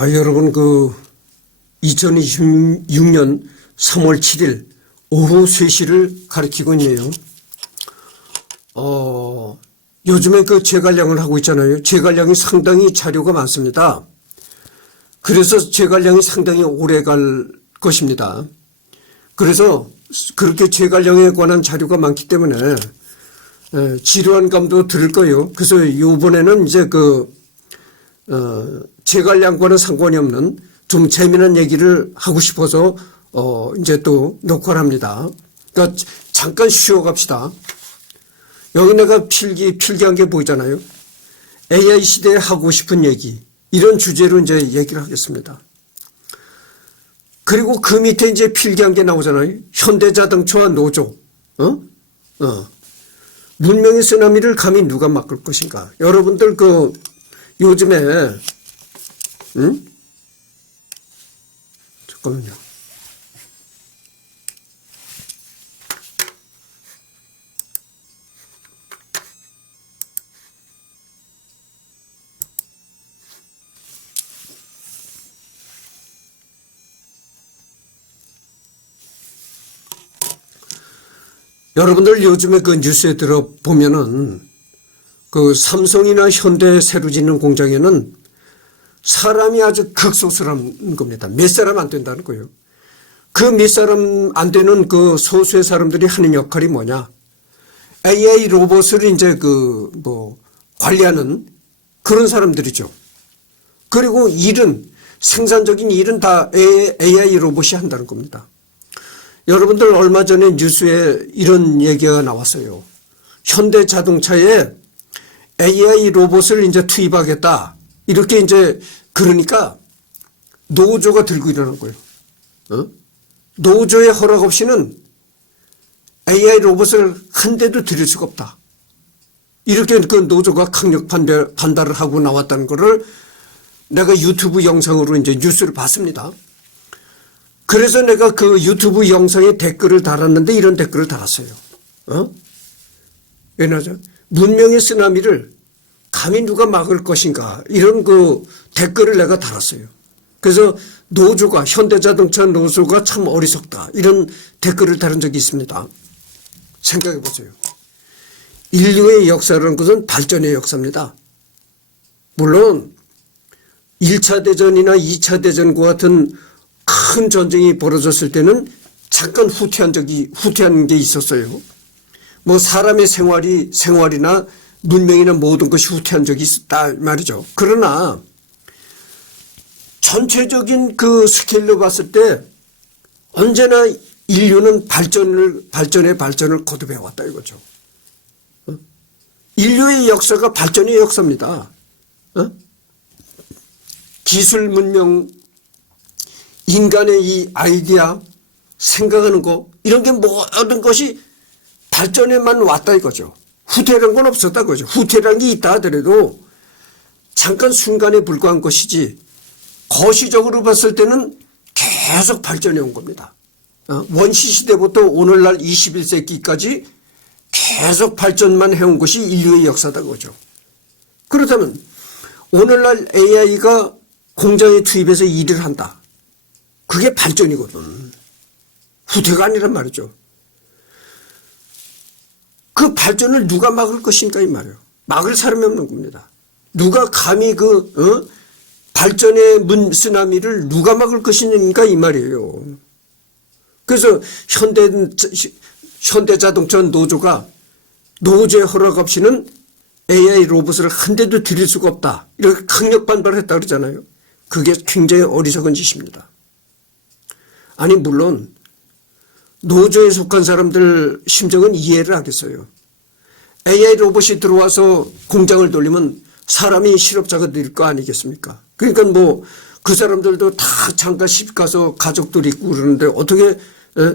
여러분, 2026년 3월 7일 오후 3시를 가리키고 있네요. 요즘에 재관량을 하고 있잖아요. 재관량이 상당히 자료가 많습니다. 그래서 재관량이 상당히 오래 갈 것입니다. 그래서 그렇게 재관량에 관한 자료가 많기 때문에 지루한감도 들을 거예요. 그래서 이번에는 이제 재관량과는 상관이 없는 좀 재미난 얘기를 하고 싶어서 이제 또 녹화를 합니다. 그러니까 잠깐 쉬어갑시다. 여기 내가 필기한 게 보이잖아요. AI 시대에 하고 싶은 얘기, 이런 주제로 이제 얘기를 하겠습니다. 그리고 그 밑에 이제 필기한 게 나오잖아요. 현대자동차와 노조, 문명의 쓰나미를 감히 누가 막을 것인가. 여러분들 요즘에 잠깐만요. 여러분들 요즘에 뉴스에 들어보면은 삼성이나 현대 새로 짓는 공장에는 사람이 아주 극소수라는 겁니다. 몇 사람 안 된다는 거예요. 그 몇 사람 안 되는 소수의 사람들이 하는 역할이 뭐냐. AI 로봇을 이제 관리하는 그런 사람들이죠. 그리고 생산적인 일은 다 AI 로봇이 한다는 겁니다. 여러분들 얼마 전에 뉴스에 이런 얘기가 나왔어요. 현대 자동차에 AI 로봇을 이제 투입하겠다. 이렇게 이제 그러니까 노조가 들고 일어난 거예요. 노조의 허락 없이는 AI 로봇을 한 대도 들일 수가 없다. 이렇게 노조가 강력 반발을 하고 나왔다는 것을 내가 유튜브 영상으로 이제 뉴스를 봤습니다. 그래서 내가 유튜브 영상에 댓글을 달았는데 이런 댓글을 달았어요. 왜냐하죠? 문명의 쓰나미를 감히 누가 막을 것인가. 이런 댓글을 내가 달았어요. 그래서 현대자동차 노조가 참 어리석다. 이런 댓글을 달은 적이 있습니다. 생각해 보세요. 인류의 역사라는 것은 발전의 역사입니다. 물론 1차 대전이나 2차 대전과 같은 큰 전쟁이 벌어졌을 때는 잠깐 후퇴한 게 있었어요. 사람의 생활이나 문명이나 모든 것이 후퇴한 적이 있었다 말이죠. 그러나 전체적인 스케일로 봤을 때 언제나 인류는 발전의 발전을 거듭해 왔다 이거죠. 인류의 역사가 발전의 역사입니다. 기술 문명, 인간의 이 아이디어, 생각하는 거, 이런 게 모든 것이 발전에만 왔다 이거죠. 후퇴라는 건 없었다 그거죠. 후퇴라는 게 있다 하더라도 잠깐 순간에 불과한 것이지 거시적으로 봤을 때는 계속 발전해 온 겁니다. 원시 시대부터 오늘날 21세기까지 계속 발전만 해온 것이 인류의 역사다 그거죠. 그렇다면 오늘날 AI가 공장에 투입해서 일을 한다. 그게 발전이거든. 후퇴가 아니란 말이죠. 그 발전을 누가 막을 것인가 이 말이에요. 막을 사람이 없는 겁니다. 누가 감히 발전의 쓰나미를 누가 막을 것인가 이 말이에요. 그래서 현대자동차 노조가 노조의 허락 없이는 AI 로봇을 한 대도 들일 수가 없다. 이렇게 강력 반발을 했다 그러잖아요. 그게 굉장히 어리석은 짓입니다. 아니 물론 노조에 속한 사람들 심정은 이해를 하겠어요. AI 로봇이 들어와서 공장을 돌리면 사람이 실업자가 될 거 아니겠습니까? 그러니까 그 사람들도 다 잠깐 집 가서 가족들 있고 그러는데 어떻게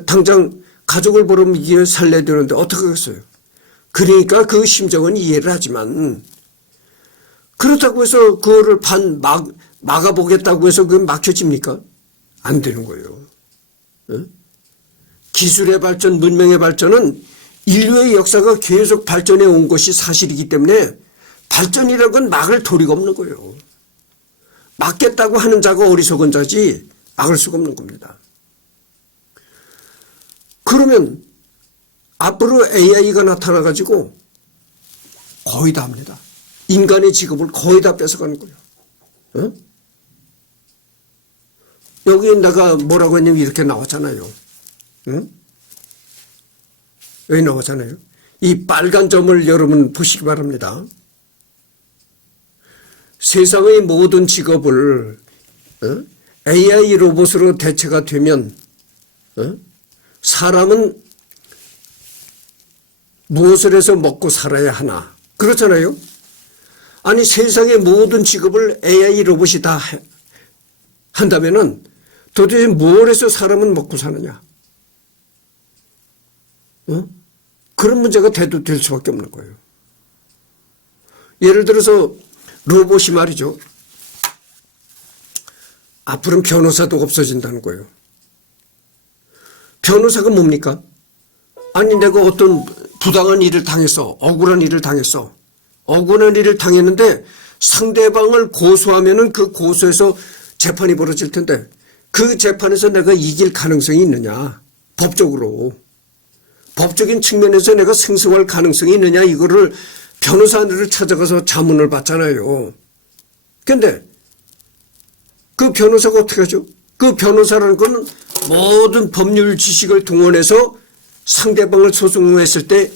당장 가족을 보러 이게 살려야 되는데 어떻게 하겠어요? 그러니까 그 심정은 이해를 하지만 그렇다고 해서 그거를 막아보겠다고 해서 그게 막혀집니까? 안 되는 거예요. 기술의 발전, 문명의 발전은 인류의 역사가 계속 발전해 온 것이 사실이기 때문에 발전이라는 건 막을 도리가 없는 거예요. 막겠다고 하는 자가 어리석은 자지 막을 수가 없는 겁니다. 그러면 앞으로 AI가 나타나가지고 거의 다 합니다. 인간의 직업을 거의 다 뺏어가는 거예요. 어? 여기 내가 뭐라고 했냐면 이렇게 나왔잖아요. 응? 여기 나왔잖아요. 이 빨간 점을 여러분 보시기 바랍니다. 세상의 모든 직업을 AI 로봇으로 대체가 되면 사람은 무엇을 해서 먹고 살아야 하나? 그렇잖아요. 아니 세상의 모든 직업을 AI 로봇이 다 한다면은 도대체 뭘 해서 사람은 먹고 사느냐? 그런 문제가 대두될 수밖에 없는 거예요. 예를 들어서 로봇이 말이죠. 앞으로는 변호사도 없어진다는 거예요. 변호사가 뭡니까? 아니 내가 어떤 부당한 일을 당했어. 억울한 일을 당했어. 억울한 일을 당했는데 상대방을 고소하면은 그 고소에서 재판이 벌어질 텐데 그 재판에서 내가 이길 가능성이 있느냐. 법적으로. 법적인 측면에서 내가 승소할 가능성이 있느냐. 이거를 변호사를 찾아가서 자문을 받잖아요. 그런데 그 변호사가 어떻게 하죠? 그 변호사라는 건 모든 법률 지식을 동원해서 상대방을 소송했을 때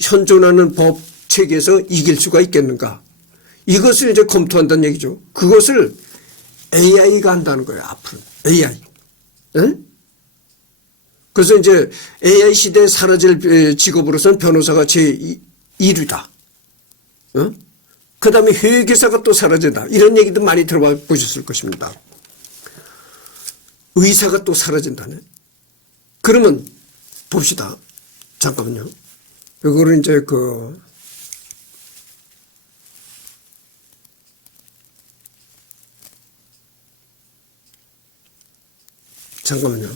현존하는 법 체계에서 이길 수가 있겠는가? 이것을 이제 검토한다는 얘기죠. 그것을 AI가 한다는 거예요. 앞으로 AI. 응? 그래서 이제 AI 시대에 사라질 직업으로서는 변호사가 제1위다. 응? 그 다음에 회계사가 또 사라진다. 이런 얘기도 많이 들어봐 보셨을 것입니다. 의사가 또 사라진다네. 그러면 봅시다. 잠깐만요. 이거를 이제 잠깐만요.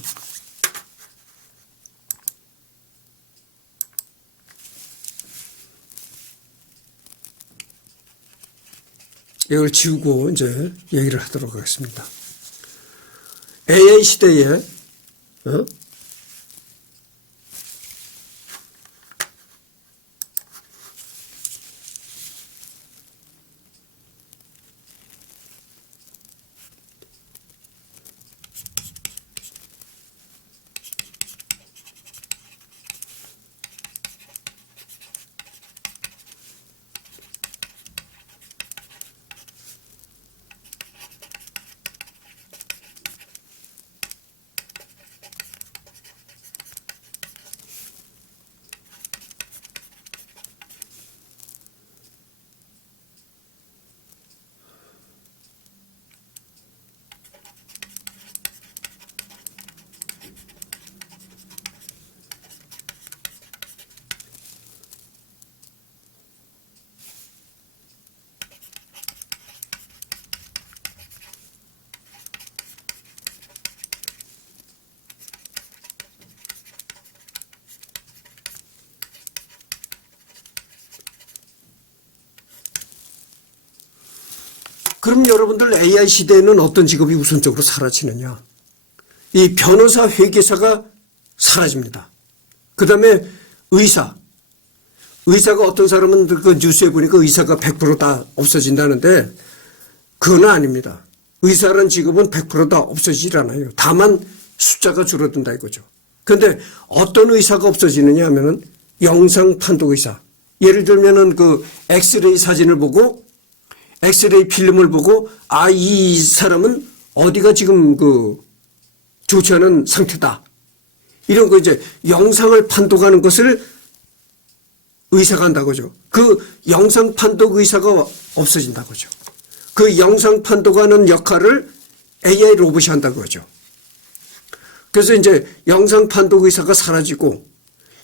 이걸 지우고 이제 얘기를 하도록 하겠습니다. AI 시대에 그럼 여러분들 AI 시대에는 어떤 직업이 우선적으로 사라지느냐? 이 변호사, 회계사가 사라집니다. 그 다음에 의사. 의사가 어떤 사람은 그 뉴스에 보니까 의사가 100%다 없어진다는데 그건 아닙니다. 의사라는 직업은 100%다 없어지질 않아요. 다만 숫자가 줄어든다 이거죠. 그런데 어떤 의사가 없어지느냐 하면은 영상 판독 의사. 예를 들면은 그 엑스레이 사진을 보고 엑스레이 필름을 보고 이 사람은 어디가 지금 좋지 않은 상태다. 이런 거 이제 영상을 판독하는 것을 의사가 한다고죠. 그 영상 판독 의사가 없어진다고죠. 그 영상 판독하는 역할을 AI 로봇이 한다고 하죠. 그래서 이제 영상 판독 의사가 사라지고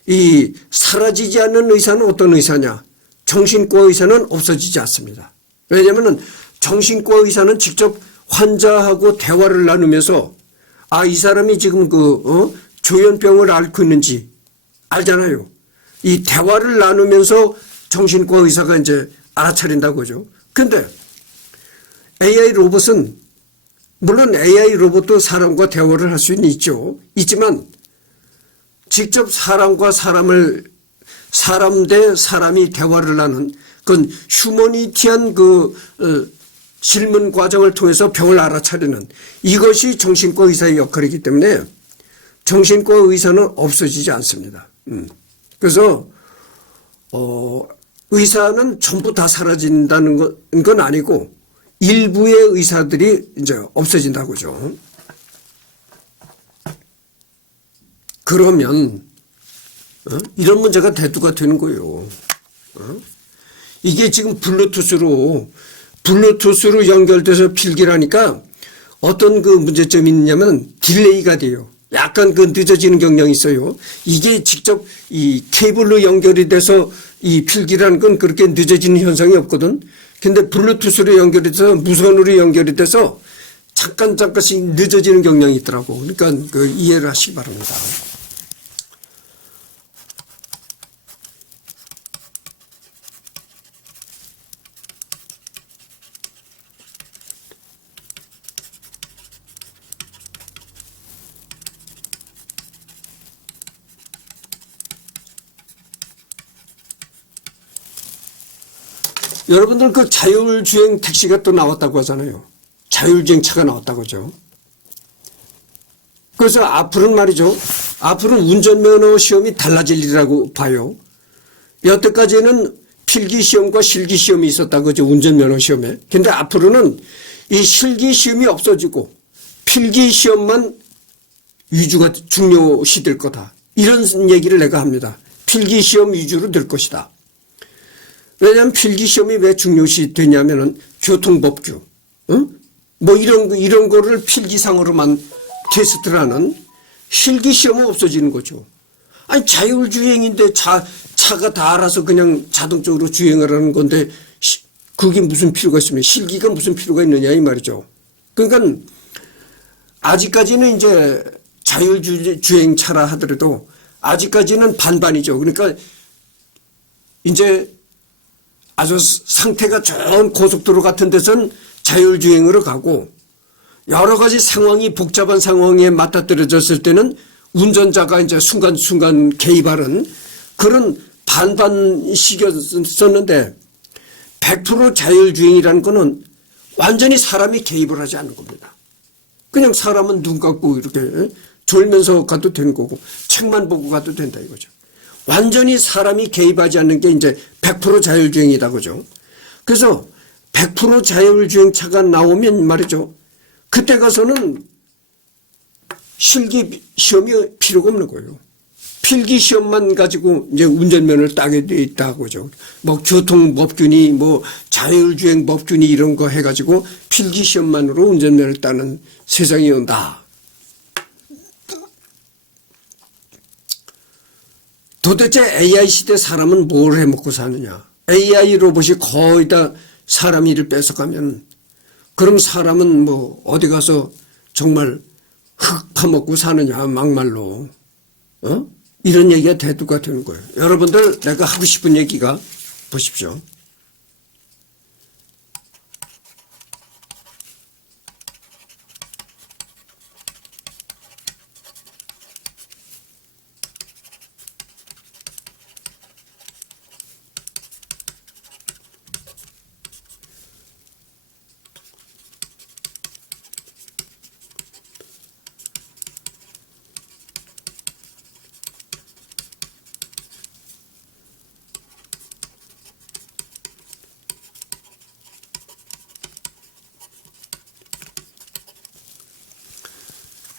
이 사라지지 않는 의사는 어떤 의사냐? 정신과 의사는 없어지지 않습니다. 왜냐하면 정신과 의사는 직접 환자하고 대화를 나누면서 이 사람이 지금 조현병을 앓고 있는지 알잖아요. 이 대화를 나누면서 정신과 의사가 이제 알아차린다고 하죠. 근데 AI 로봇은 물론 AI 로봇도 사람과 대화를 할 수는 있지만 직접 사람과 사람 대 사람이 대화를 하는 그건 휴머니티한 질문 과정을 통해서 병을 알아차리는 이것이 정신과 의사의 역할이기 때문에 정신과 의사는 없어지지 않습니다. 그래서 의사는 전부 다 사라진다는 건 아니고 일부의 의사들이 이제 없어진다고죠. 그러면 이런 문제가 대두가 되는 거예요. 이게 지금 블루투스로 연결돼서 필기를 하니까 어떤 문제점이 있냐면 딜레이가 돼요. 약간 늦어지는 경향이 있어요. 이게 직접 이 케이블로 연결이 돼서 이 필기라는 건 그렇게 늦어지는 현상이 없거든. 근데 블루투스로 연결이 돼서 무선으로 연결이 돼서 잠깐씩 늦어지는 경향이 있더라고. 그러니까 이해를 하시기 바랍니다. 여러분들 자율주행 택시가 또 나왔다고 하잖아요. 자율주행 차가 나왔다고 하죠. 그래서 앞으로는 말이죠. 앞으로는 운전면허 시험이 달라질 일이라고 봐요. 여태까지는 필기시험과 실기시험이 있었다고 하죠. 운전면허 시험에. 근데 앞으로는 이 실기시험이 없어지고 필기시험만 위주가 중요시 될 거다. 이런 얘기를 내가 합니다. 필기시험 위주로 될 것이다. 왜냐하면 필기시험이 왜 중요시 되냐면은 교통법규, 뭐 이런 거를 필기상으로만 테스트를 하는 실기시험은 없어지는 거죠. 아니, 자율주행인데 차가 다 알아서 그냥 자동적으로 주행을 하는 건데 그게 무슨 필요가 있으면 실기가 무슨 필요가 있느냐 이 말이죠. 그러니까 아직까지는 이제 자율주행차라 하더라도 아직까지는 반반이죠. 그러니까 이제 아주 상태가 좋은 고속도로 같은 데서는 자율주행으로 가고 여러 가지 상황이 복잡한 상황에 맞닥뜨려졌을 때는 운전자가 이제 순간순간 개입하는 그런 반반식이었었는데 100% 자율주행이라는 거는 완전히 사람이 개입을 하지 않는 겁니다. 그냥 사람은 눈 감고 이렇게 졸면서 가도 되는 거고 책만 보고 가도 된다 이거죠. 완전히 사람이 개입하지 않는 게 이제 100% 자율주행이다 그죠. 그래서 100% 자율주행차가 나오면 말이죠. 그때 가서는 실기 시험이 필요가 없는 거예요. 필기 시험만 가지고 이제 운전면허를 따게 돼 있다고 그죠. 뭐 교통법규니 뭐 자율주행 법규니 이런 거 해가지고 필기 시험만으로 운전면허를 따는 세상이 온다. 도대체 AI 시대 사람은 뭘 해먹고 사느냐. AI 로봇이 거의 다 사람 일을 뺏어가면 그럼 사람은 뭐 어디 가서 정말 흙 파먹고 사느냐 막말로. 이런 얘기가 대두가 되는 거예요. 여러분들 내가 하고 싶은 얘기가 보십시오.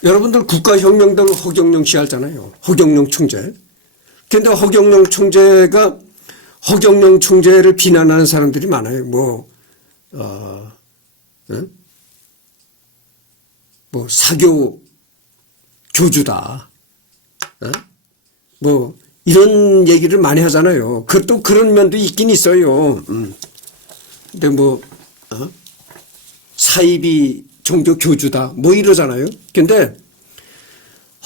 여러분들 국가혁명당 허경영 씨 알잖아요. 허경영 총재. 근데 허경영 총재를 비난하는 사람들이 많아요. 뭐 사교 교주다. 뭐 이런 얘기를 많이 하잖아요. 또 그런 면도 있긴 있어요. 근데 뭐 사이비 종교 교주다 뭐 이러잖아요. 근데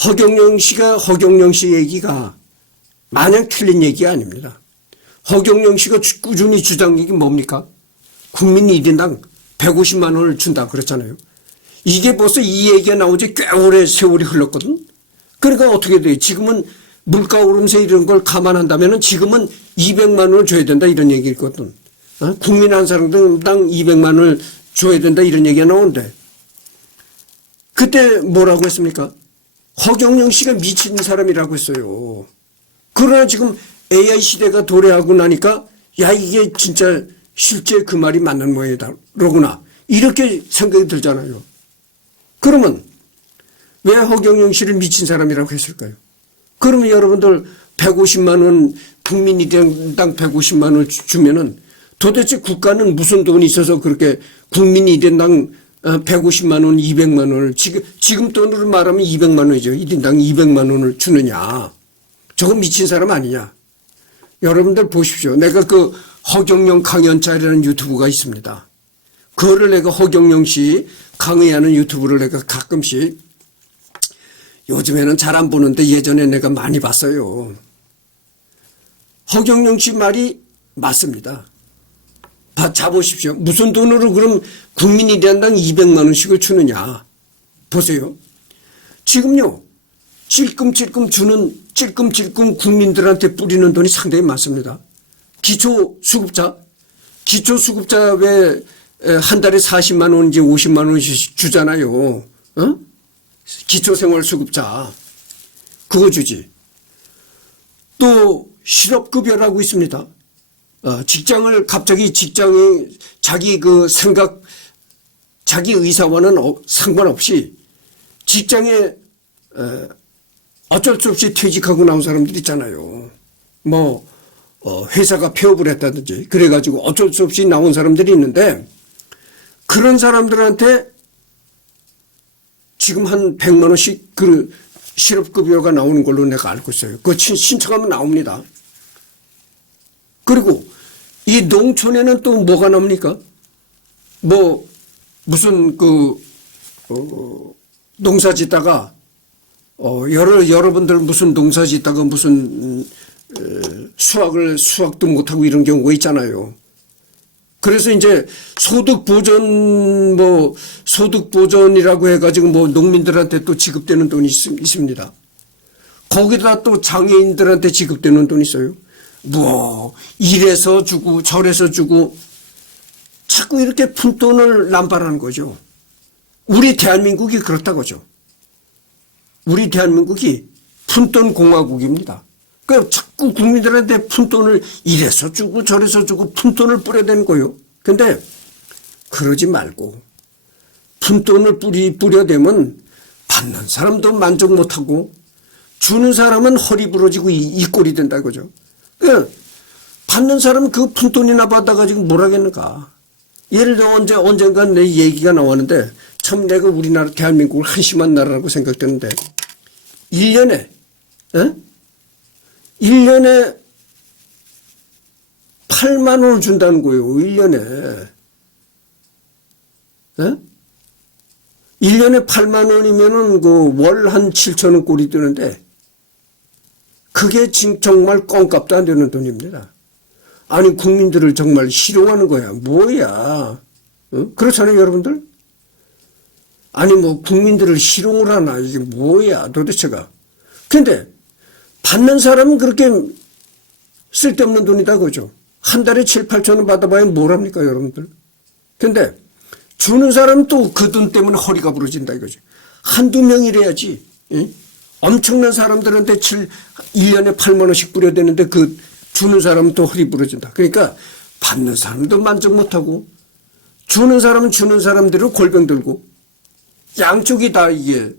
허경영 씨 얘기가 마냥 틀린 얘기가 아닙니다. 허경영 씨가 꾸준히 주장한 게 뭡니까? 국민 1인당 150만 원을 준다 그랬잖아요. 이게 벌써 이 얘기가 나온 지 꽤 오래 세월이 흘렀거든. 그러니까 어떻게 돼요? 지금은 물가 오름세 이런 걸 감안한다면 지금은 200만 원을 줘야 된다 이런 얘기거든. 국민 한 사람당 200만 원을 줘야 된다 이런 얘기가 나오는데 그때 뭐라고 했습니까? 허경영 씨가 미친 사람이라고 했어요. 그러나 지금 AI 시대가 도래하고 나니까 야 이게 진짜 실제 그 말이 맞는 모양이다. 그러구나. 이렇게 생각이 들잖아요. 그러면 왜 허경영 씨를 미친 사람이라고 했을까요? 그러면 여러분들 150만 원 국민 일인당 150만 원을 주면은 도대체 국가는 무슨 돈이 있어서 그렇게 국민 일인당 150만 원, 200만 원을 지금 돈으로 말하면 200만 원이죠. 1인당 200만 원을 주느냐. 저거 미친 사람 아니냐. 여러분들 보십시오. 내가 그 허경영 강연짤이라는 유튜브가 있습니다. 그거를 내가 허경영 씨 강의하는 유튜브를 내가 가끔씩 요즘에는 잘 안 보는데 예전에 내가 많이 봤어요. 허경영 씨 말이 맞습니다. 자보십시오. 무슨 돈으로 그럼 국민 일인당 200만 원씩을 주느냐. 보세요. 지금요. 찔끔찔끔 국민들한테 뿌리는 돈이 상당히 많습니다. 기초수급자 왜 한 달에 40만 원인지 50만 원씩 주잖아요. 기초생활수급자. 그거 주지. 또 실업급여라고 있습니다. 직장을 갑자기 직장에 자기 그 생각, 자기 의사와는 상관없이 직장에 어쩔 수 없이 퇴직하고 나온 사람들 있잖아요. 회사가 폐업을 했다든지 그래가지고 어쩔 수 없이 나온 사람들이 있는데 그런 사람들한테 지금 한 100만 원씩 그 실업급여가 나오는 걸로 내가 알고 있어요. 그거 신청하면 나옵니다. 그리고 이 농촌에는 또 뭐가 나옵니까? 무슨 농사 짓다가 여러분들 무슨 농사 짓다가 무슨 수학도 못하고 이런 경우가 있잖아요. 그래서 이제 소득보전이라고 해가지고 농민들한테 또 지급되는 돈이 있습니다. 거기다 또 장애인들한테 지급되는 돈이 있어요. 이래서 주고 저래서 주고 자꾸 이렇게 푼돈을 남발하는 거죠. 우리 대한민국이 그렇다고죠. 우리 대한민국이 푼돈 공화국입니다. 그러니까 자꾸 국민들한테 푼돈을 이래서 주고 저래서 주고 푼돈을 뿌려대는 거예요. 근데 그러지 말고 푼돈을 뿌려대면 받는 사람도 만족 못하고 주는 사람은 허리 부러지고 이 꼴이 된다 이거죠. 그러니까 받는 사람은 그 푼돈이나 받아가지고 뭘 하겠는가. 예를 들어 언젠간 내 얘기가 나왔는데 참 내가 우리나라 대한민국을 한심한 나라라고 생각되는데 1년에 8만 원을 준다는 거예요. 1년에. 1년에 8만 원이면은 월 한 7천 원 꼴이 드는데 그게 정말 껌값도 안 되는 돈입니다. 아니 국민들을 정말 희롱하는 거야. 뭐야. 그렇잖아요 여러분들. 아니 국민들을 희롱을 하나 이게 뭐야 도대체가. 근데 받는 사람은 그렇게 쓸데없는 돈이다 그죠. 한 달에 7, 8천 원 받아봐야 뭘 합니까 여러분들. 근데 주는 사람은 또 그 돈 때문에 허리가 부러진다 이거죠. 한두 명이래야지. 엄청난 사람들한테 1년에 8만 원씩 뿌려대는데 그 주는 사람은 또 허리 부러진다. 그러니까 받는 사람도 만족 못하고 주는 사람은 주는 사람대로 골병 들고 양쪽이 다 이게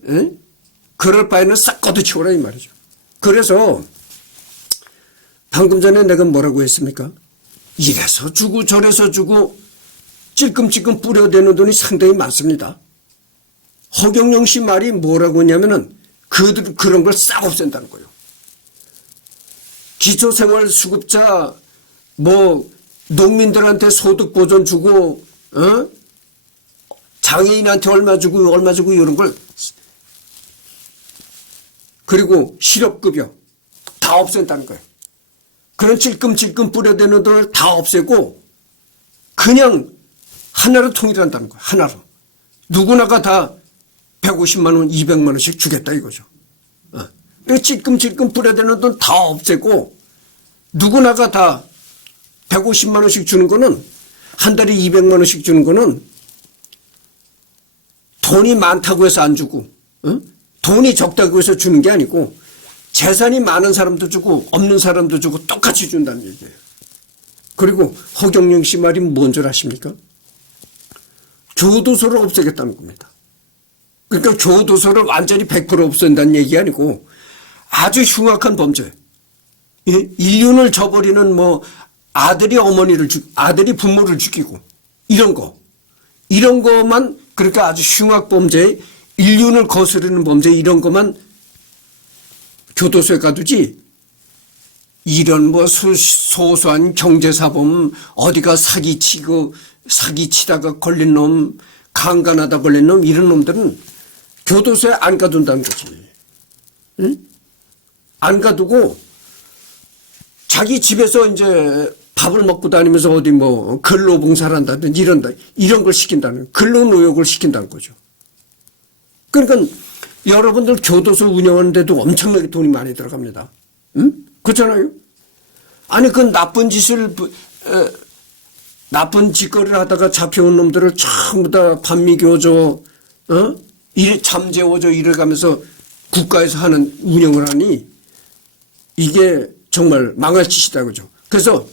그럴 바에는 싹 걷어치워라 이 말이죠. 그래서 방금 전에 내가 뭐라고 했습니까? 이래서 주고 저래서 주고 찔끔찔끔 뿌려대는 돈이 상당히 많습니다. 허경영 씨 말이 뭐라고 했냐면은 그런 걸 싹 없앤다는 거예요. 기초생활수급자 농민들한테 소득보전 주고 장애인한테 얼마 주고 이런 걸 그리고 실업급여 다 없앤다는 거예요. 그런 찔끔찔끔 뿌려대는 돈을 다 없애고 그냥 하나로 통일한다는 거예요. 하나로. 누구나가 다 150만 원, 200만 원씩 주겠다 이거죠. 찔끔찔끔 뿌려대는 돈 다 없애고 누구나가 다 150만 원씩 주는 거는 한 달에 200만 원씩 주는 거는 돈이 많다고 해서 안 주고 돈이 적다고 해서 주는 게 아니고 재산이 많은 사람도 주고 없는 사람도 주고 똑같이 준다는 얘기예요. 그리고 허경영 씨 말이 뭔 줄 아십니까? 교도소를 없애겠다는 겁니다. 그러니까 교도소를 완전히 100% 없앤다는 얘기 아니고 아주 흉악한 범죄. 인륜을 저버리는 뭐 아들이 아들이 부모를 죽이고 이런 거만 그러니까 아주 흉악 범죄, 인륜을 거스르는 범죄 이런 거만 교도소에 가두지 이런 뭐 소소한 경제사범 어디가 사기치다가 걸린 놈 강간하다 걸린 놈 이런 놈들은 교도소에 안 가둔다는 거지. 응? 안 가두고 자기 집에서 이제 밥을 먹고 다니면서 어디 뭐 근로봉사를 한다든지 이런 걸 시킨다는 근로노역을 시킨다는 거죠. 그러니까 여러분들 교도소 운영하는데도 엄청나게 돈이 많이 들어갑니다. 응? 그렇잖아요. 아니 그 나쁜 짓거리를 하다가 잡혀온 놈들을 전부 다 반미교조 잠재워줘 이래가면서 국가에서 하는 운영을 하니 이게 정말 망할 짓이다 그죠. 그래서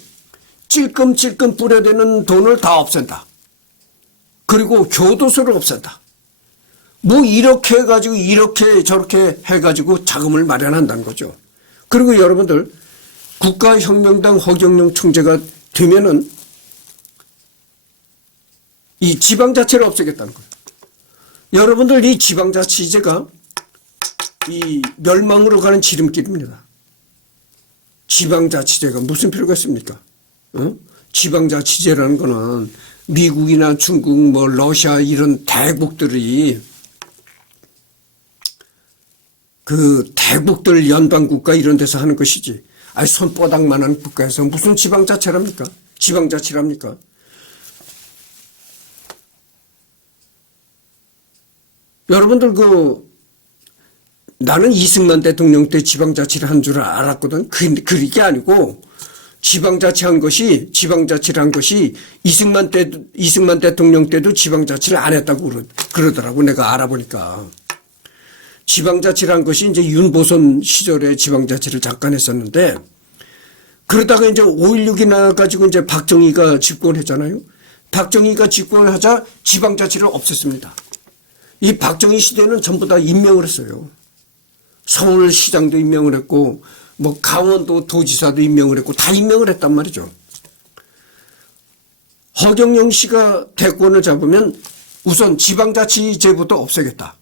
찔끔찔끔 뿌려대는 돈을 다 없앤다. 그리고 교도소를 없앤다. 뭐 이렇게 해가지고 이렇게 저렇게 해가지고 자금을 마련한다는 거죠. 그리고 여러분들 국가혁명당 허경영 총재가 되면은 이 지방자치를 없애겠다는 거예요. 여러분들 이 지방자치제가 이 멸망으로 가는 지름길입니다. 지방자치제가 무슨 필요가 있습니까? 지방자치제라는 거는 미국이나 중국, 뭐 러시아 이런 대국들이 그 대국들 연방국가 이런 데서 하는 것이지. 아니 손바닥만한 국가에서 무슨 지방자치랍니까? 지방자치랍니까? 여러분들 나는 이승만 대통령 때 지방자치를 한 줄 알았거든. 그게 아니고 지방자치를 한 것이 이승만 대통령 때도 지방자치를 안 했다고 그러더라고. 내가 알아보니까. 지방자치를 한 것이 이제 윤보선 시절에 지방자치를 잠깐 했었는데 그러다가 이제 5.16이나 가지고 이제 박정희가 집권했잖아요. 박정희가 집권을 하자 지방자치를 없앴습니다. 이 박정희 시대는 전부 다 임명을 했어요. 서울시장도 임명을 했고 뭐 강원도 도지사도 임명을 했고 다 임명을 했단 말이죠. 허경영 씨가 대권을 잡으면 우선 지방자치제부터 없애겠다.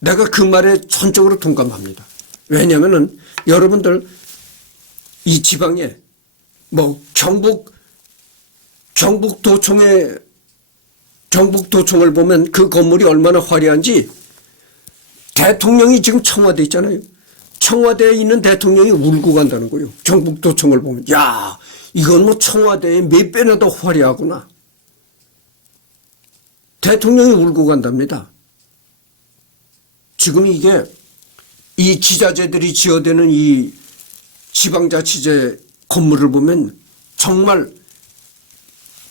내가 그 말에 전적으로 동감합니다. 왜냐하면은 여러분들 이 지방에 뭐 경북도청을 보면 그 건물이 얼마나 화려한지 대통령이 지금 청와대에 있잖아요. 청와대에 있는 대통령이 울고 간다는 거예요. 경북도청을 보면 야 이건 뭐 청와대에 몇 배나 더 화려하구나. 대통령이 울고 간답니다. 지금 이게 이 지자체들이 지어대는 이 지방자치제 건물을 보면 정말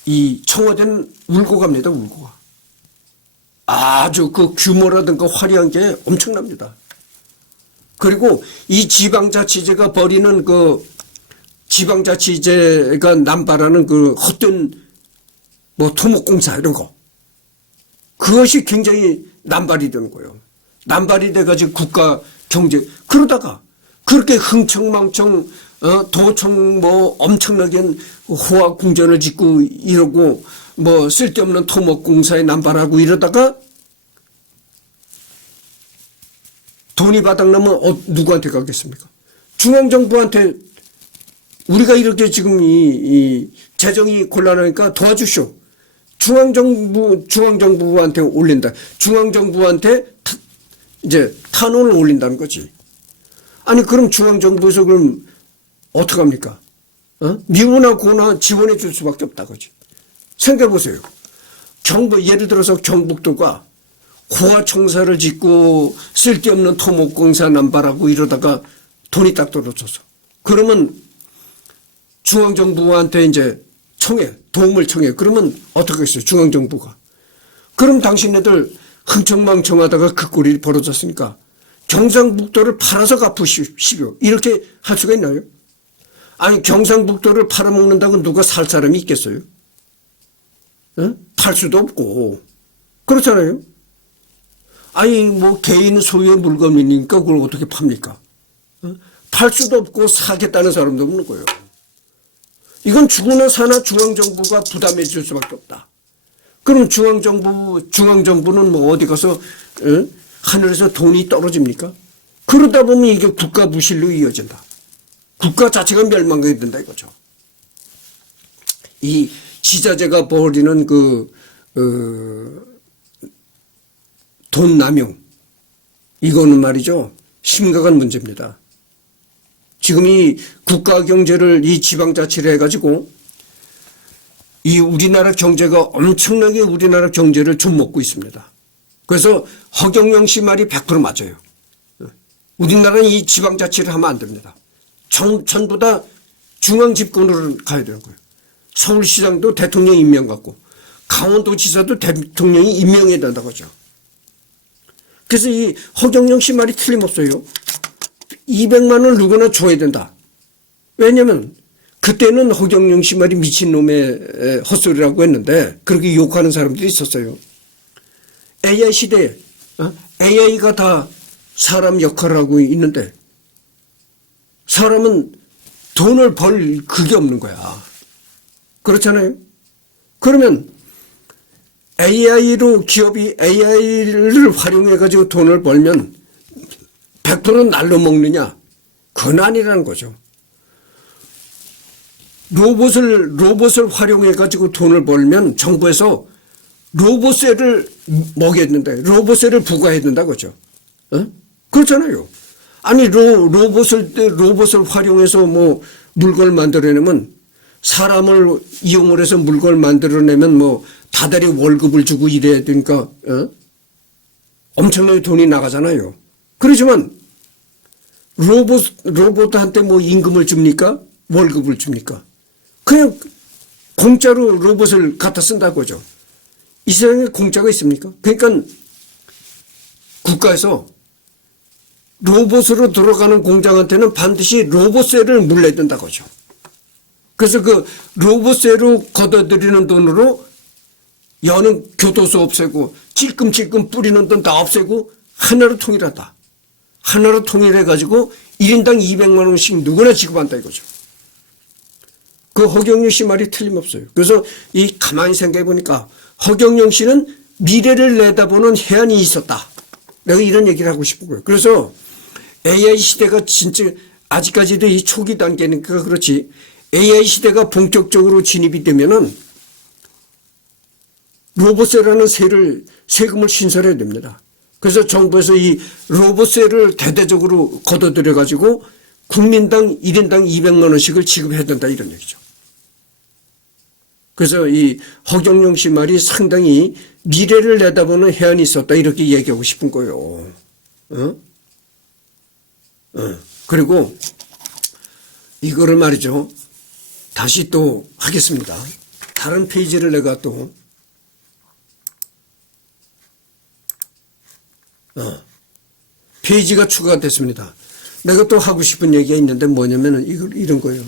이 청와대는 울고 갑니다. 울고 가. 아주 그 규모라든가 화려한 게 엄청납니다. 그리고 이 지방자치제가 벌이는 그 지방자치제가 남발하는 그 헛된 뭐 토목공사 이런 거 그것이 굉장히 남발이 되는 거예요. 남발이 돼가지고 국가 경제 그러다가 그렇게 흥청망청 도청 뭐 엄청나게 호화궁전을 짓고 이러고 뭐 쓸데없는 토목공사에 남발하고 이러다가 돈이 바닥나면 누구한테 가겠습니까? 중앙정부한테 우리가 이렇게 지금 이 재정이 곤란하니까 도와주시오. 중앙정부한테 올린다. 중앙정부한테 이제 탄원을 올린다는 거지. 아니 그럼 중앙정부에서 그럼 어떡합니까? 미우나 고나 지원해 줄 수밖에 없다 그지. 생각해 보세요. 예를 들어서 경북도가 고아청사를 짓고 쓸데없는 토목공사 남발하고 이러다가 돈이 딱 떨어져서 그러면 중앙정부한테 이제 도움을 청해. 그러면 어떻게 했어요? 중앙정부가. 그럼 당신네들 흥청망청하다가 그 꼴이 벌어졌으니까 경상북도를 팔아서 갚으십시오. 이렇게 할 수가 있나요? 아니 경상북도를 팔아먹는다고 누가 살 사람이 있겠어요? 팔 수도 없고 그렇잖아요. 아니 뭐 개인 소유의 물건이니까 그걸 어떻게 팝니까? 팔 수도 없고 사겠다는 사람도 없는 거예요. 이건 죽으나 사나 중앙정부가 부담해 줄 수밖에 없다. 그럼 중앙정부는 뭐 어디 가서 하늘에서 돈이 떨어집니까? 그러다 보면 이게 국가 부실로 이어진다. 국가 자체가 멸망하게 된다 이거죠. 이 지자체가 벌이는 돈 남용 이거는 말이죠 심각한 문제입니다. 지금 이 국가 경제를 이 지방자치를 해가지고 이 우리나라 경제가 엄청나게 우리나라 경제를 좀 먹고 있습니다. 그래서 허경영 씨 말이 100% 맞아요. 우리나라는 이 지방자치를 하면 안 됩니다. 전부 다 중앙집권으로 가야 되는 거예요. 서울시장도 대통령 임명 갖고 강원도지사도 대통령이 임명해야 된다고 하죠. 그래서 이 허경영 씨 말이 틀림없어요. 200만 원 누구나 줘야 된다. 왜냐하면 그때는 허경영 씨 말이 미친놈의 헛소리라고 했는데 그렇게 욕하는 사람들이 있었어요. AI 시대에 AI가 다 사람 역할을 하고 있는데 사람은 돈을 벌 그게 없는 거야. 그렇잖아요. 그러면 기업이 AI를 활용해 가지고 돈을 벌면 100% 날로 먹느냐? 그건 아니라는 거죠. 로봇을 활용해 가지고 돈을 벌면 정부에서 로봇세를 먹여야 된다. 로봇세를 부과해야 된다고 하죠. 그렇잖아요. 아니 로봇을 활용해서 뭐 물건을 만들어내면 사람을 이용을 해서 물건을 만들어내면 뭐 다달이 월급을 주고 이래야 되니까 엄청나게 돈이 나가잖아요. 그렇지만 로봇한테 뭐 임금을 줍니까? 월급을 줍니까? 그냥 공짜로 로봇을 갖다 쓴다고 하죠. 이 세상에 공짜가 있습니까? 그러니까 국가에서 로봇으로 들어가는 공장한테는 반드시 로봇세를 물려야 된다고 하죠. 그래서 그 로봇세로 걷어들이는 돈으로 여는 교도소 없애고 찔끔찔끔 뿌리는 돈 다 없애고 하나로 통일한다. 하나로 통일해가지고 1인당 200만 원씩 누구나 지급한다 이거죠. 그 허경영 씨 말이 틀림없어요. 그래서 이 가만히 생각해 보니까 허경영 씨는 미래를 내다보는 해안이 있었다. 내가 이런 얘기를 하고 싶은 거예요. 그래서 AI 시대가 진짜 아직까지도 이 초기 단계니까 그렇지 AI 시대가 본격적으로 진입이 되면은 로봇세라는 세금을 신설해야 됩니다. 그래서 정부에서 이 로봇세를 대대적으로 걷어들여 가지고 국민당 1인당 200만 원씩을 지급해야 된다 이런 얘기죠. 그래서 이 허경영 씨 말이 상당히 미래를 내다보는 해안이 있었다 이렇게 얘기하고 싶은 거예요. 그리고 이거를 말이죠. 다시 또 하겠습니다. 다른 페이지를 내가 또 페이지가 추가가 됐습니다. 내가 또 하고 싶은 얘기가 있는데 뭐냐면은 이런 거예요.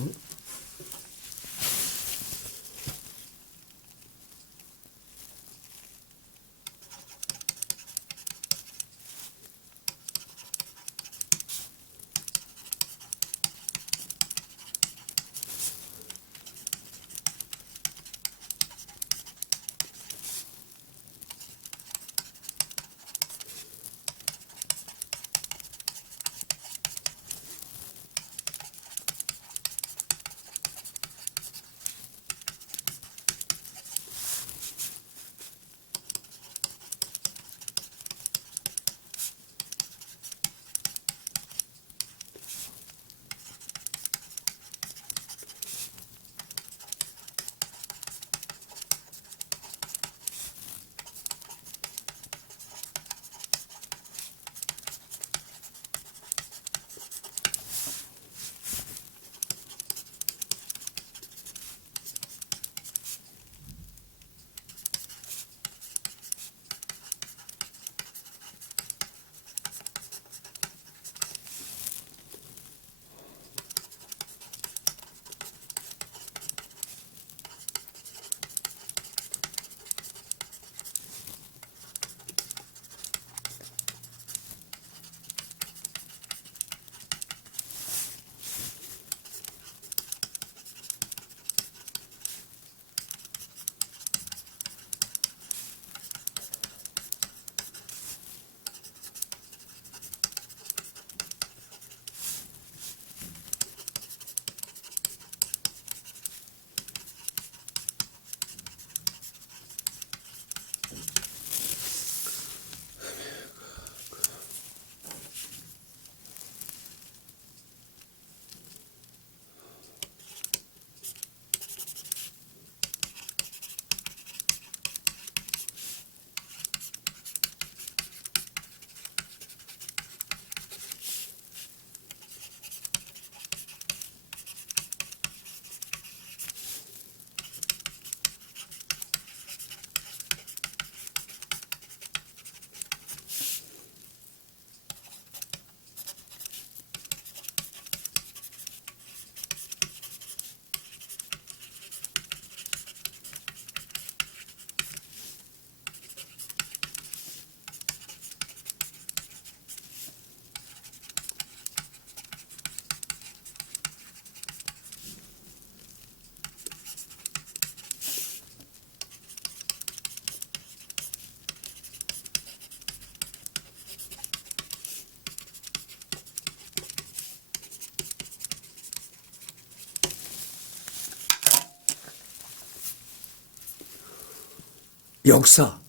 역사,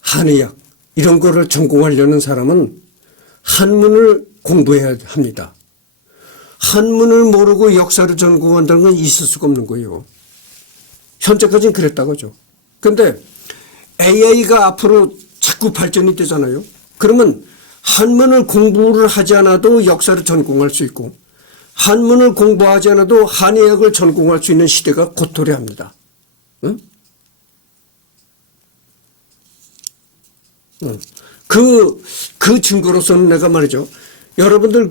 한의학 이런 거를 전공하려는 사람은 한문을 공부해야 합니다. 한문을 모르고 역사를 전공한다는 건 있을 수가 없는 거예요. 현재까지는 그랬다고죠. 그런데 AI가 앞으로 자꾸 발전이 되잖아요. 그러면 한문을 공부를 하지 않아도 역사를 전공할 수 있고 한문을 공부하지 않아도 한의학을 전공할 수 있는 시대가 곧 도래합니다. 응? 응. 그 증거로서는 내가 말이죠. 여러분들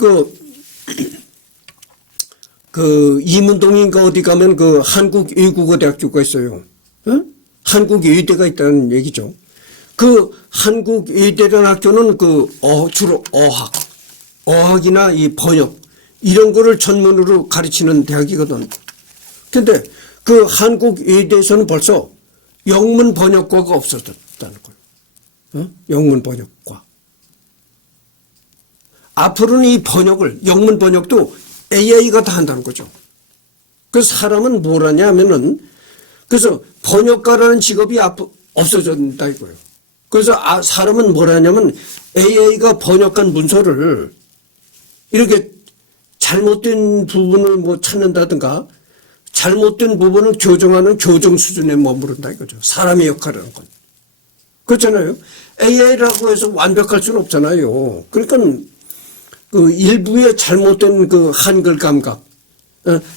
이문동인가 어디 가면 한국외국어대학교가 있어요. 응? 한국외대가 있다는 얘기죠. 한국외대라는 학교는 주로 어학이나 이 번역, 이런 거를 전문으로 가르치는 대학이거든. 근데 한국외대에서는 벌써 영문 번역과가 없어졌다는 거예요. 어? 영문 번역과. 앞으로는 이 영문 번역도 AI가 다 한다는 거죠. 그래서 사람은 뭘 하냐 하면은, 그래서 번역가라는 직업이 없어진다 이거예요. 그래서 사람은 뭘 하냐면 AI가 번역한 문서를 이렇게 잘못된 부분을 찾는다든가 잘못된 부분을 교정하는 교정 수준에 머무른다 이거죠. 사람의 역할이라는 건. 그렇잖아요. AI라고 해서 완벽할 수는 없잖아요. 그러니까 일부의 잘못된 한글 감각,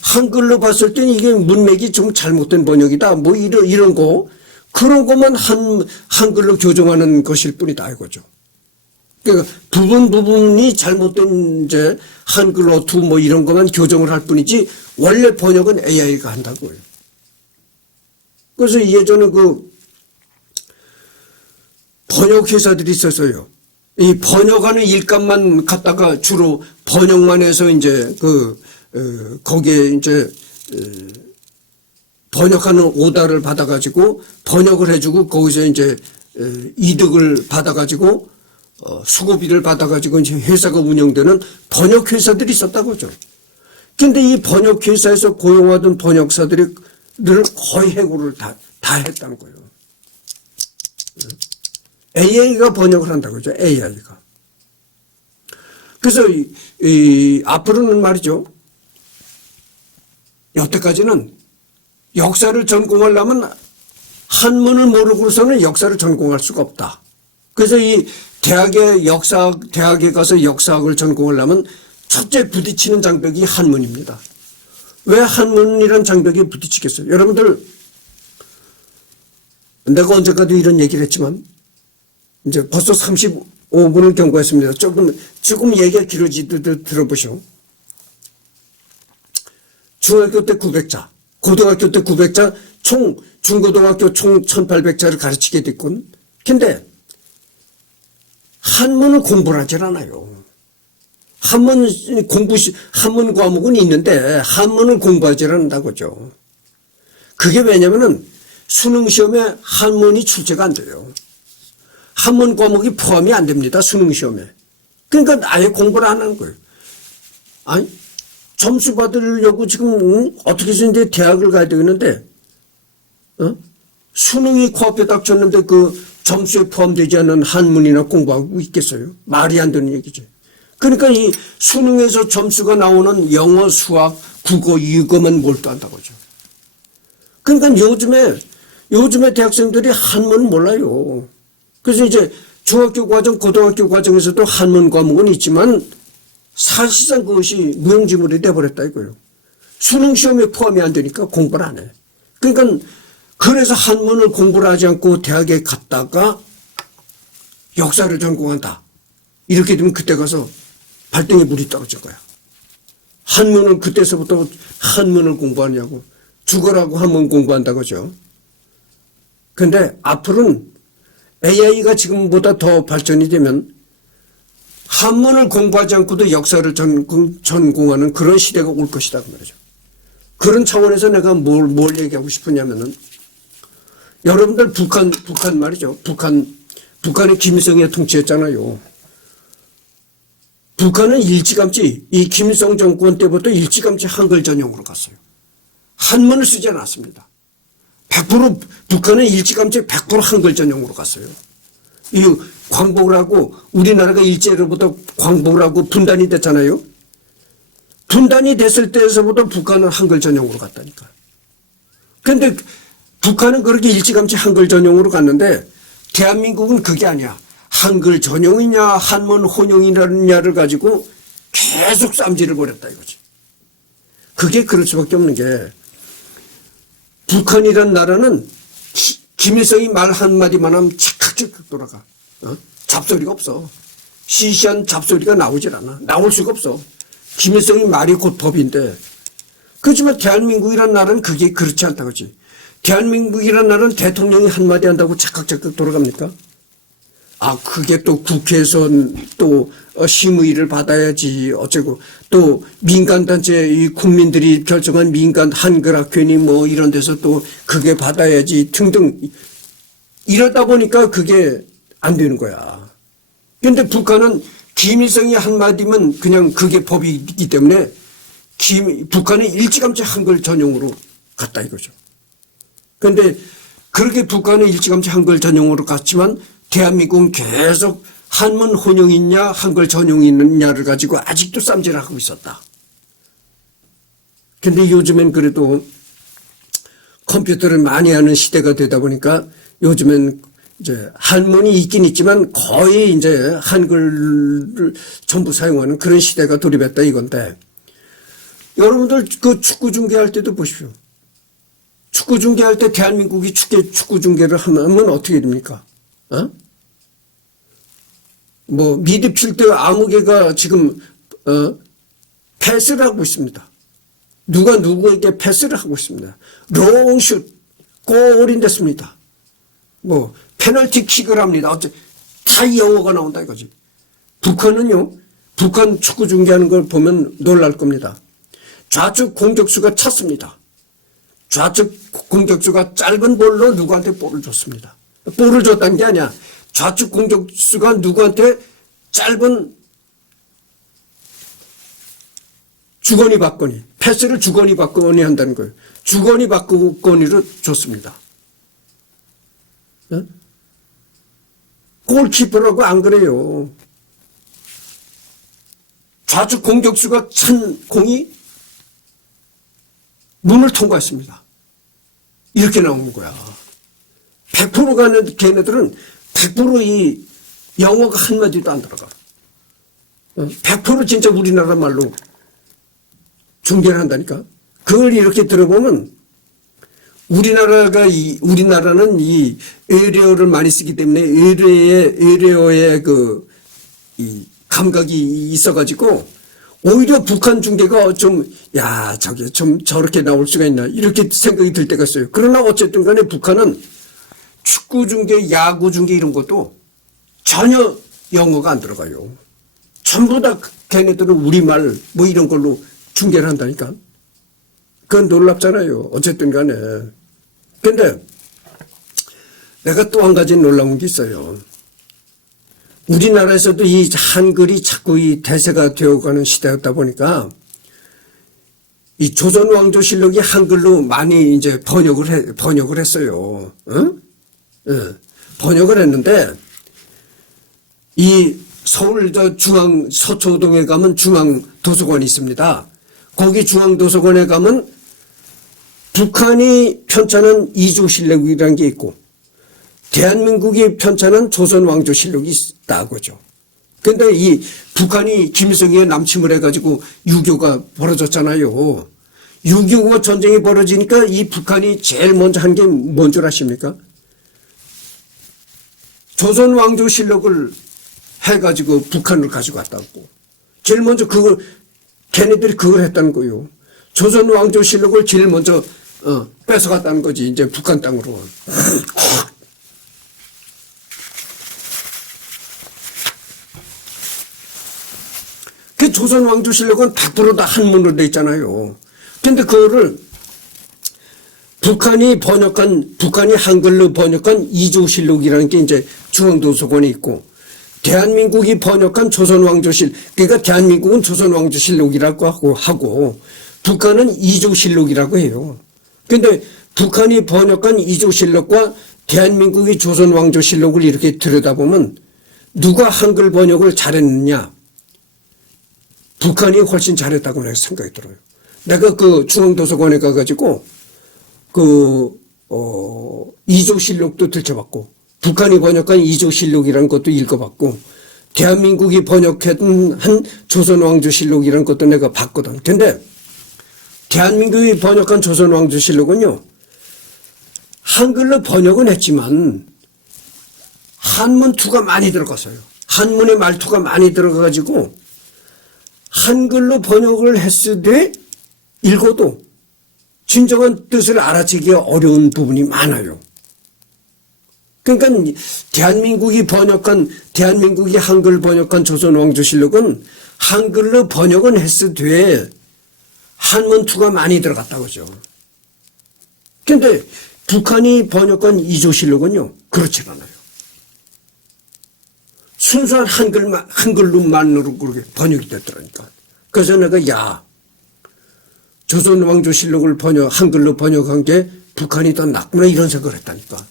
한글로 봤을 때는 이게 문맥이 좀 잘못된 번역이다. 뭐 이런 거, 그런 것만 한글로 교정하는 것일 뿐이다 이거죠. 그러니까 부분이 잘못된 이제 한글 어투 뭐 이런 것만 교정을 할 뿐이지 원래 번역은 AI가 한다고요. 그래서 예전에 번역 회사들이 있었어요. 이 번역하는 일감만 갖다가 주로 번역만 해서 이제 거기에 이제 번역하는 오다를 받아가지고 번역을 해주고 거기서 이제 이득을 받아가지고 수고비를 받아가지고 이제 회사가 운영되는 번역 회사들이 있었다고죠. 근데 이 번역 회사에서 고용하던 번역사들이 늘 거의 해고를 다 했다는 거예요. AI가 번역을 한다고죠. AI가. 그래서 앞으로는 말이죠. 여태까지는 역사를 전공하려면 한문을 모르고서는 역사를 전공할 수가 없다. 그래서 이 대학에 가서 역사학을 전공하려면 첫째 부딪히는 장벽이 한문입니다. 왜 한문이란 장벽에 부딪히겠어요? 여러분들, 내가 언제까지 이런 얘기를 했지만 이제 벌써 35분을 경과했습니다. 조금 얘기가 길어지듯 들어보시오. 중학교 때 900자, 고등학교 때 900자, 중고등학교 총 1800자를 가르치게 됐군. 근데 한문을 공부를 하질 않아요. 한문 과목은 있는데 한문을 공부하질 않는다고죠. 그게 왜냐면은 수능 시험에 한문이 출제가 안 돼요. 한문 과목이 포함이 안 됩니다. 수능 시험에. 그러니까 아예 공부를 안 하는 거예요. 아니, 점수 받으려고 지금 어떻게 해서 이제 대학을 가야 되겠는데, 수능이 코앞에 닥쳤는데 점수에 포함되지 않은 한문이나 공부하고 있겠어요? 말이 안 되는 얘기죠. 그러니까 이 수능에서 점수가 나오는 영어, 수학, 국어 이거만 몰두한다고죠. 그러니까 요즘에 대학생들이 한문 몰라요. 그래서 이제 중학교 과정, 고등학교 과정에서도 한문 과목은 있지만 사실상 그것이 무용지물이 돼버렸다 이거예요. 수능 시험에 포함이 안 되니까 공부를 안 해. 그러니까 그래서 한문을 공부를 하지 않고 대학에 갔다가 역사를 전공한다. 이렇게 되면 그때 가서 발등에 물이 떨어질 거야. 한문을 그때서부터 한문을 공부하냐고. 죽어라고 한문 공부한다고죠. 그런데 앞으로는 AI가 지금보다 더 발전이 되면 한문을 공부하지 않고도 역사를 전공하는 그런 시대가 올 것이다 그 말이죠. 그런 차원에서 내가 뭘 얘기하고 싶으냐면은 여러분들 북한 말이죠. 북한이 김일성이 통치했잖아요. 북한은 일찌감치 이 김일성 정권 때부터 일찌감치 한글 전용으로 갔어요. 한문을 쓰지 않았습니다. 100% 북한은 일찌감치 100% 한글 전용으로 갔어요. 이 광복을 하고 우리나라가 일제로부터 광복을 하고 분단이 됐잖아요. 분단이 됐을 때에서부터 북한은 한글 전용으로 갔다니까. 그런데 북한은 그렇게 일찌감치 한글 전용으로 갔는데 대한민국은 그게 아니야. 한글 전용이냐 한문 혼용이냐를 가지고 계속 쌈질을 벌였다 이거지. 그게 그럴 수밖에 없는 게 북한이란 나라는 김일성이 말 한마디만 하면 착착착 돌아가. 잡소리가 없어. 시시한 잡소리가 나오질 않아. 나올 수가 없어. 김일성이 말이 곧 법인데. 그렇지만 대한민국이란 나라는 그게 그렇지 않다 그지. 대한민국이란 나라는 대통령이 한마디 한다고 착각착각 돌아갑니까? 아, 그게 또 국회에서 또 심의를 받아야지 어쩌고 또 민간단체 이 국민들이 결정한 민간 한글학회니 뭐 이런 데서 또 그게 받아야지 등등 이러다 보니까 그게 안 되는 거야. 그런데 북한은 김일성이 한마디면 그냥 그게 법이기 때문에 북한은 일찌감치 한글 전용으로 갔다 이거죠. 그런데 그렇게 북한은 일찌감치 한글 전용으로 갔지만 대한민국은 계속 한문 혼용이 있냐 한글 전용이 있느냐를 가지고 아직도 쌈질하고 있었다. 그런데 요즘엔 그래도 컴퓨터를 많이 하는 시대가 되다 보니까 요즘엔 이제 한문이 있긴 있지만 거의 이제 한글을 전부 사용하는 그런 시대가 돌입했다 이건데 여러분들 그 축구 중계할 때도 보십시오. 축구 중계할 때 대한민국이 축구 중계를 하면 어떻게 됩니까? 뭐 미드필더 아무개가 지금 패스를 하고 있습니다. 누가 누구에게 패스를 하고 있습니다. 롱슛 골인 됐습니다. 뭐 페널티킥을 합니다. 다 영어가 나온다 이거지. 북한은요. 북한 축구 중계하는 걸 보면 놀랄 겁니다. 좌측 공격수가 찼습니다. 좌측 공격수가 짧은 볼로 누구한테 볼을 줬습니다. 볼을 줬다는 게 아니야. 좌측 공격수가 누구한테 짧은 주거니 받거니 패스를 주거니 받거니 한다는 거예요. 주거니 받거니로 줬습니다. 네? 골키퍼라고 안 그래요. 좌측 공격수가 찬 공이 문을 통과했습니다. 이렇게 나오는 거야. 100%가 걔네들은 100% 영어가 한마디도 안 들어가. 100% 진짜 우리나라 말로 중계를 한다니까. 그걸 이렇게 들어보면 우리나라는 이 외래어를 많이 쓰기 때문에 외래어의 이 감각이 있어가지고 오히려 북한 중계가 저게 좀 저렇게 나올 수가 있나 이렇게 생각이 들 때가 있어요. 그러나 어쨌든 간에 북한은 축구 중계, 야구 중계 이런 것도 전혀 영어가 안 들어가요. 전부 다 걔네들은 우리말 뭐 이런 걸로 중계를 한다니까. 그건 놀랍잖아요. 어쨌든 간에. 근데 내가 또 한 가지 놀라운 게 있어요. 우리나라에서도 이 한글이 자꾸 이 대세가 되어가는 시대였다 보니까 이 조선왕조실록이 한글로 많이 이제 번역을 했어요. 응? 예, 번역을 했는데 이 서울 서초동에 가면 중앙도서관이 있습니다. 거기 중앙도서관에 가면 북한이 편찬한 이조실록이라는 게 있고 대한민국이 편찬한 조선왕조실록이 있다고죠. 그런데 이 북한이 김일성에 남침을 해가지고 6.25가 벌어졌잖아요. 6.25 전쟁이 벌어지니까 이 북한이 제일 먼저 한 게 뭔 줄 아십니까? 조선왕조실록을 해가지고 북한을 가져갔다고. 제일 먼저 걔네들이 그걸 했다는 거예요. 조선왕조실록을 제일 먼저 뺏어갔다는 거지. 이제 북한 땅으로. 그 조선왕조실록은 100% 다 한문으로 돼 있잖아요. 근데 그거를 북한이 한글로 번역한 이조실록이라는 게 이제 중앙도서관에 있고 대한민국이 번역한 그러니까 대한민국은 조선왕조실록이라고 하고 북한은 이조실록이라고 해요. 근데 북한이 번역한 이조실록과 대한민국의 조선왕조실록을 이렇게 들여다보면 누가 한글 번역을 잘했느냐? 북한이 훨씬 잘했다고 내가 생각이 들어요. 내가 그 중앙도서관에 가가지고 이조실록도 들춰봤고, 북한이 번역한 이조실록이라는 것도 읽어봤고, 대한민국이 번역한 조선왕조실록이라는 것도 내가 봤거든. 근데 대한민국이 번역한 조선왕조실록은요, 한글로 번역은 했지만 한문투가 많이 들어갔어요. 한문의 말투가 많이 들어가가지고 한글로 번역을 했을 때 읽어도 진정한 뜻을 알아채기 어려운 부분이 많아요. 그러니까 대한민국이 한글 번역한 조선왕조실록은 한글로 번역은 했을 때 한문투가 많이 들어갔다고죠. 그런데 북한이 번역한 이조실록은요, 그렇지 않아요. 순수한 한글로만으로 그렇게 번역이 됐더라니까. 그래서 내가 조선왕조실록을 한글로 번역한 게 북한이 더 낫구나 이런 생각을 했다니까.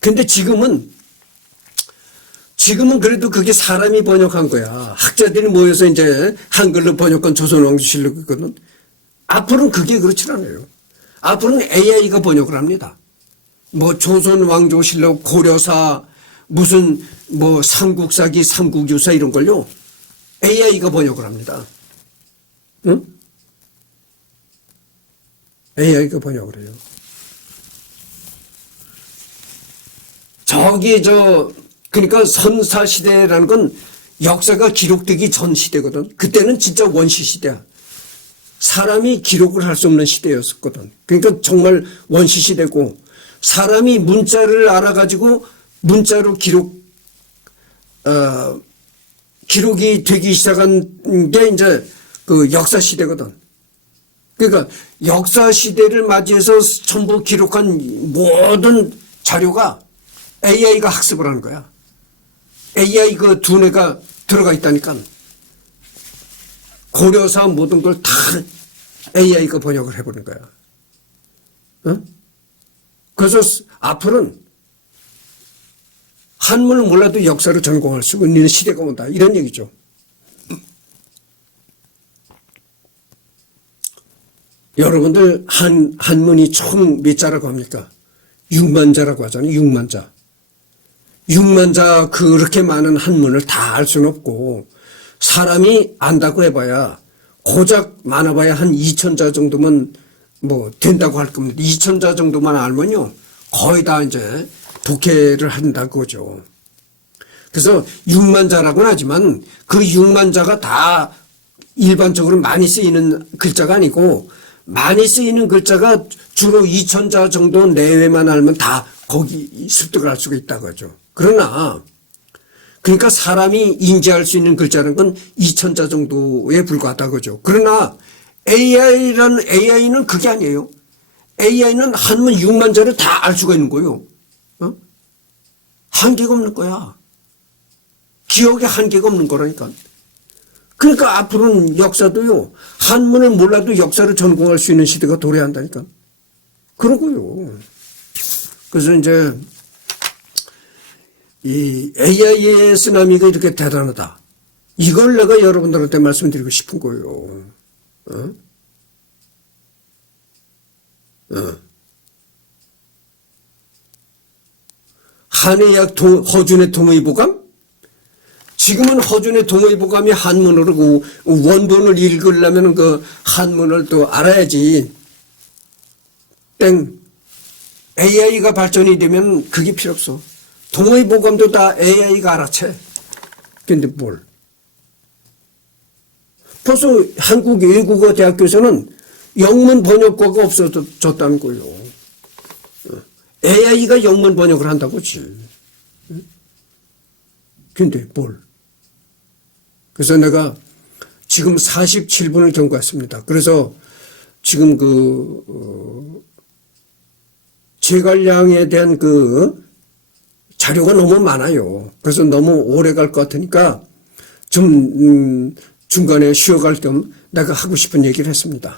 근데 지금은 그래도 그게 사람이 번역한 거야. 학자들이 모여서 이제 한글로 번역한 조선왕조실록이거든. 앞으로는 그게 그렇지 않아요. 앞으로는 AI가 번역을 합니다. 뭐 조선왕조실록, 고려사, 무슨 뭐 삼국사기, 삼국유사 이런 걸요. AI가 번역을 합니다. 응? AI가 번역을 해요. 그러니까 선사시대라는 건 역사가 기록되기 전 시대거든. 그때는 진짜 원시 시대야. 사람이 기록을 할 수 없는 시대였었거든. 그러니까 정말 원시 시대고, 사람이 문자를 알아가지고 문자로 기록이 되기 시작한 게 이제 그 역사 시대거든. 그러니까 역사 시대를 맞이해서 전부 기록한 모든 자료가 AI가 학습을 하는 거야. AI 그 두뇌가 들어가 있다니까. 고려사 모든 걸 다 AI가 번역을 해보는 거야. 어? 그래서 앞으로는 한문을 몰라도 역사를 전공할 수 있는 시대가 온다. 이런 얘기죠. 여러분들 한문이 총 몇 자라고 합니까? 6만 자라고 하잖아요. 6만 자. 6만 자 그렇게 많은 한문을 다 알 수는 없고, 사람이 안다고 해봐야 고작 많아봐야 한 2,000자 정도면 뭐 된다고 할 겁니다. 2,000자 정도만 알면요 거의 다 이제 독해를 한다 그거죠. 그래서 6만 자라고는 하지만 그 6만 자가 다 일반적으로 많이 쓰이는 글자가 아니고, 많이 쓰이는 글자가 주로 2,000자 정도 내외만 알면 다 거기 습득을 할 수가 있다고 하죠. 그러나 그러니까 사람이 인지할 수 있는 글자는 건 2,000자 정도에 불과하다 그죠. 그러나 AI는 그게 아니에요. AI는 한문 6만 자를 다 알 수가 있는 거예요. 어? 한계가 없는 거야. 기억에 한계가 없는 거라니까. 그러니까 앞으로는 역사도요, 한문을 몰라도 역사를 전공할 수 있는 시대가 도래한다니까. 그러고요. 그래서 이제 이 AI의 쓰나미가 이렇게 대단하다. 이걸 내가 여러분들한테 말씀드리고 싶은 거예요. 한의학 허준의 동의보감? 지금은 허준의 동의보감이 한문으로 원본을 읽으려면 그 한문을 또 알아야지. 땡. AI가 발전이 되면 그게 필요 없어. 동의보감도 다 AI가 알아채. 근데 뭘? 벌써 한국 외국어대학교에서는 영문 번역과가 없어졌다는 거예요. AI가 영문 번역을 한다고지. 근데 뭘? 그래서 내가 지금 47분을 경과했습니다. 그래서 지금 제갈량에 대한 자료가 너무 많아요. 그래서 너무 오래 갈 것 같으니까 좀 중간에 쉬어갈 겸 내가 하고 싶은 얘기를 했습니다.